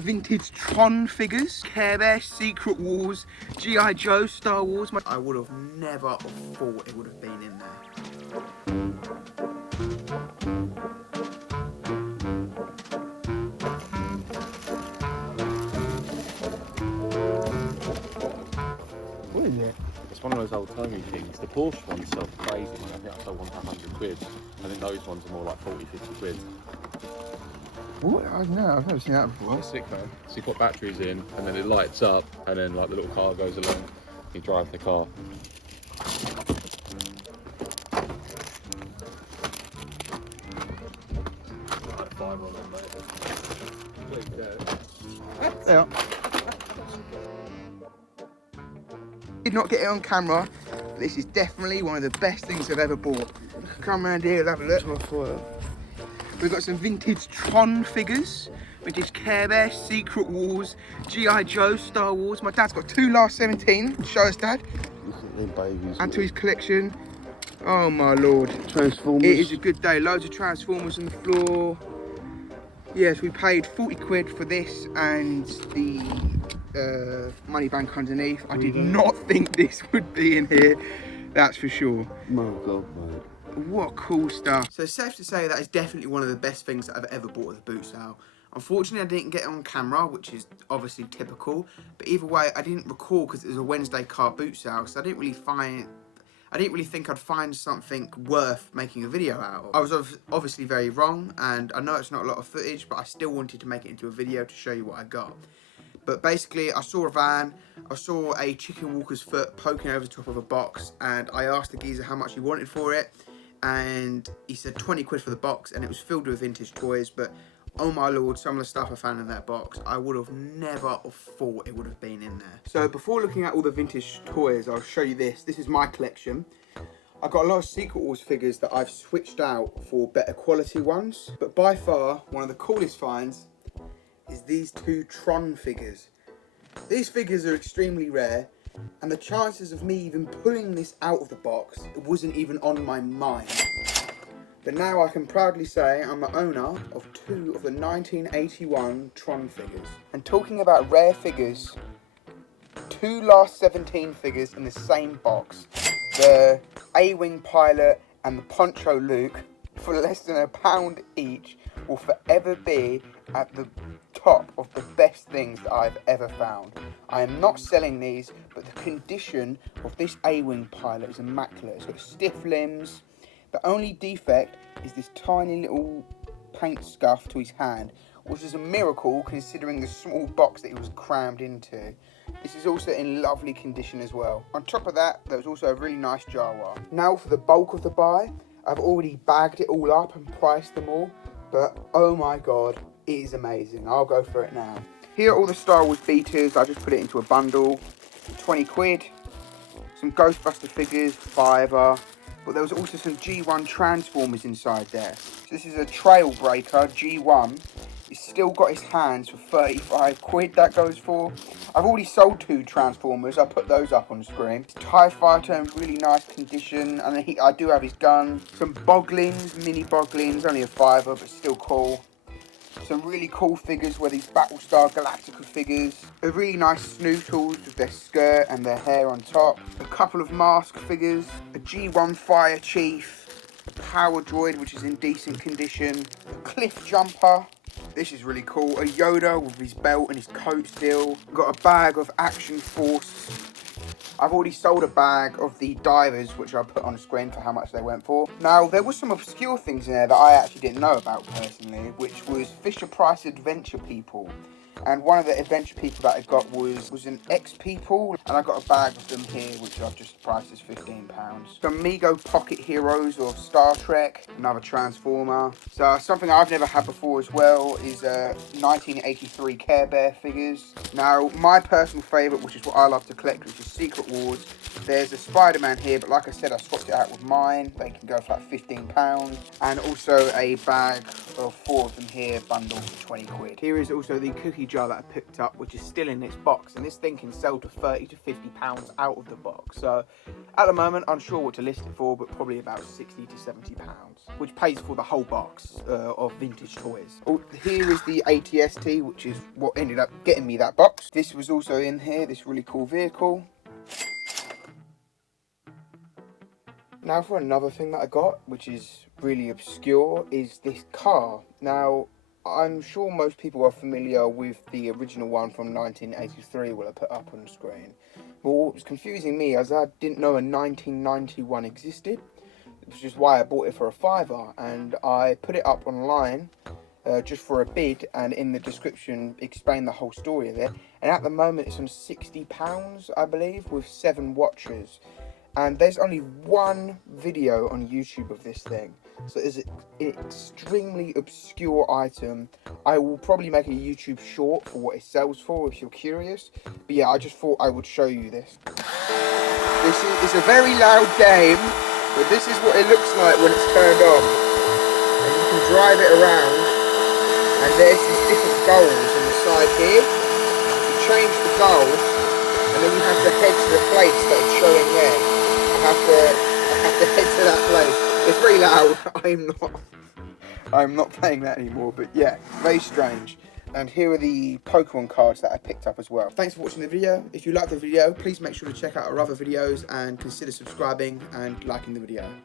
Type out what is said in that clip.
Vintage Tron figures, Care Bear, Secret Wars, G.I. Joe, Star Wars. I would have never thought it would have been in there. What is it? It's one of those old-timey things. The Porsche ones sell crazy, man. I think I sold one for 100 quid. I think those ones are more like 40, 50 quid. What? I don't know, I've never seen that before. It's sick, man. So you put batteries in, and then it lights up, and then like the little car goes along. You drive the car. Like five on them, mate. Complete dead. Yeah. Did not get it on camera, but this is definitely one of the best things I've ever bought. Come around here and have a look. We've got some vintage Tron figures, vintage Care Bear, Secret Wars, G.I. Joe, Star Wars. My dad's got two last 17. Show us, Dad. Look at them babies. Add to his collection. Oh my lord. Transformers. It is a good day. Loads of Transformers on the floor. Yes, we paid 40 quid for this and the money bank underneath. I did not think this would be in here, that's for sure. My God, mate. What cool stuff. So it's safe to say that is definitely one of the best things that I've ever bought at the boot sale. Unfortunately, I didn't get it on camera, which is obviously typical. But either way, I didn't record because it was a Wednesday car boot sale, so I didn't really think I'd find something worth making a video out of. I was obviously very wrong, and I know it's not a lot of footage, but I still wanted to make it into a video to show you what I got. But basically, I saw a van, I saw a chicken walker's foot poking over the top of a box, and I asked the geezer how much he wanted for it, and he said 20 quid for the box, and it was filled with vintage toys. But oh my lord, some of the stuff I found in that box, I would have never thought it would have been in there. So before looking at all the vintage toys, I'll show you this. This is my collection. I've got a lot of Secret Wars figures that I've switched out for better quality ones. But by far, one of the coolest finds is these two Tron figures. These figures are extremely rare, and the chances of me even pulling this out of the box, it wasn't even on my mind. But now I can proudly say I'm the owner of two of the 1981 Tron figures. And talking about rare figures, two last 17 figures in the same box. The A-Wing pilot and the Poncho Luke, for less than £1 each, will forever be at the top of the best things that I've ever found. I am not selling these, but the condition of this A-Wing pilot is immaculate. It's got stiff limbs. The only defect is this tiny little paint scuff to his hand, which is a miracle considering the small box that it was crammed into. This is also in lovely condition as well. On top of that, there was also a really nice Jawa. Now for the bulk of the buy, I've already bagged it all up and priced them all, but oh my god, it is amazing. I'll go for it now. Here are all the Star Wars beaters. I just put it into a bundle, 20 quid. Some Ghostbuster figures, £5. But there was also some G1 Transformers inside there. So this is a Trailbreaker G1. He's still got his hands for 35 quid that goes for. I've already sold two Transformers. I'll put those up on screen. TIE Fighter in really nice condition. And I do have his gun. Some Boglins, mini Boglins, only a £5, but still cool. Some really cool figures were these Battlestar Galactica figures. A really nice Snootles with their skirt and their hair on top. A couple of mask figures. A G1 Fire Chief. A Power Droid, which is in decent condition. A Cliff Jumper. This is really cool. A Yoda with his belt and his coat still. Got a bag of Action Force. I've already sold a bag of the divers, which I put on screen for how much they went for. Now, there was some obscure things in there that I actually didn't know about personally, which was Fisher-Price Adventure People. And one of the adventure people that I got was an X-People, and I got a bag of them here, which I've just priced as £15. Some Mego Pocket Heroes of Star Trek, another Transformer. So something I've never had before as well is 1983 Care Bear figures. Now, my personal favourite, which is what I love to collect, which is Secret Wars. There's a Spider-Man here, but like I said, I swapped it out with mine. They can go for like £15. And also a bag of 4 of them here, bundled for 20 quid. Here is also the Cookie jar that I picked up, which is still in this box, and this thing can sell to 30 to 50 pounds out of the box. So at the moment, unsure what to list it for, but probably about 60 to 70 pounds, which pays for the whole box of vintage toys. Oh, here is the ATST, which is what ended up getting me that box. This was also in here, this really cool vehicle. Now for another thing that I got, which is really obscure, is this car. Now, I'm sure most people are familiar with the original one from 1983, what I put up on the screen. But what was confusing me is I didn't know a 1991 existed, which is why I bought it for a £5, and I put it up online just for a bid, and in the description explain the whole story of it. And at the moment it's on £60, I believe, with 7 watchers. And there's only one video on YouTube of this thing, so it's an extremely obscure item. I will probably make a YouTube short for what it sells for if you're curious, but yeah, I just thought I would show you this. It's a very loud game, but this is what it looks like when it's turned on. And you can drive it around, and there's these different goals on the side here. You change the goals, and then you have to head to the place that it's showing there. I have to head to that place. It's very loud. I'm not playing that anymore, but yeah, very strange. And here are the Pokemon cards that I picked up as well. Thanks for watching the video. If you liked the video, please make sure to check out our other videos and consider subscribing and liking the video.